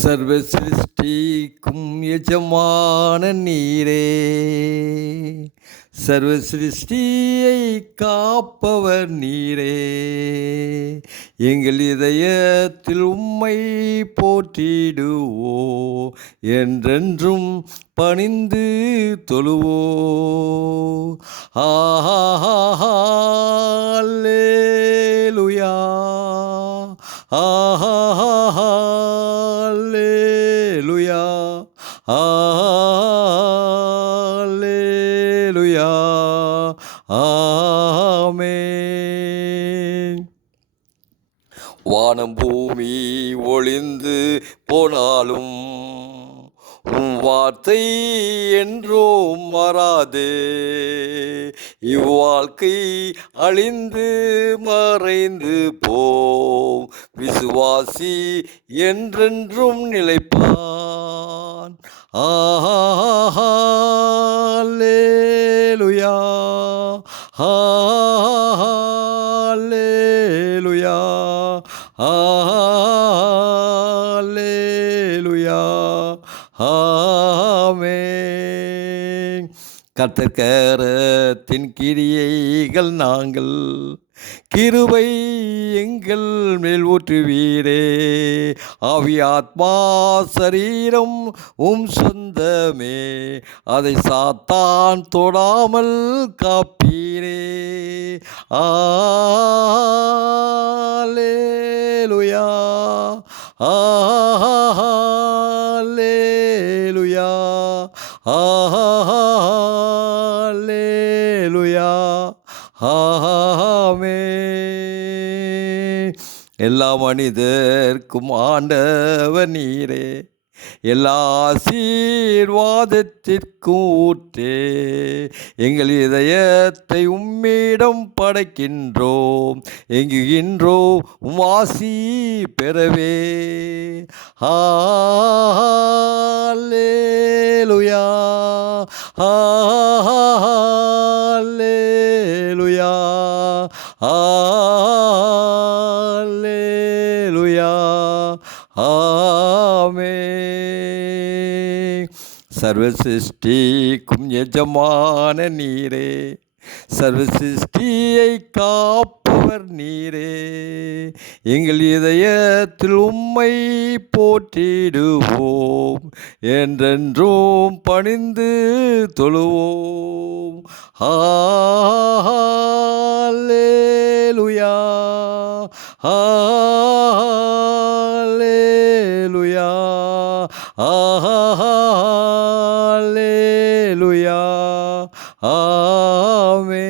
சர்வ சிருஷ்டிக்கும் எஜமான நீரே, சர்வ சிருஷ்டியை காப்பவர் நீரே. எங்கள் இதயத்தில் உம்மை போற்றிடுவோ, என்றென்றும் பணிந்து தொழுவோ. அல்லேலூயா, அல்லேலூயா, அல்லேலூயா, ஆமென். வானம் பூமி ஒளிந்து போனாலும் உம் வார்த்தை என்றும் மாறாதே. இவ்வாழ்க்கை அழிந்து மறைந்து போம், விசுவாசி என்றென்றும் நிலைப்பான். அல்லேலூயா, அல்லேலூயா, அல்லேலூயா, ஆமென். கர்த்தர் கரத்தின் கிரியைகள் நாங்கள், கிருபை எங்கள் மேல் ஊற்றுவீரே. ஆவி ஆத்மா சரீரம் உம் சொந்தமே, அதை சாத்தான் தொடாமல் காப்பீரே. அல்லேலூயா, அல்லேலூயா, அல்லேலூயா, ஆமென். எல்லா மனிதர்க்கும் ஆண்டவர் நீரே, எல்லா ஆசீர்வாதத்திற்கும் ஊற்றே. எங்கள் இதயத்தை உம்மிடம் படைக்கின்றோம், எங்குகின்றோம் உம் ஆசி பெறவே. அல்லேலூயா, அல்லேலூயா, அல்லேலூயா, ஆமென். சர்வ சிருஷ்டிக்கும் எஜமான நீரே, சர்வ சிருஷ்டியை காப்பவர் நீரே. எங்கள் இதயத்தில் உம்மை போற்றிடுவோம், என்றென்றும் பணிந்து தொழுவோம். அல்லேலூயா, அல்லேலூயா, அல்லேலூயா, ஆமென்.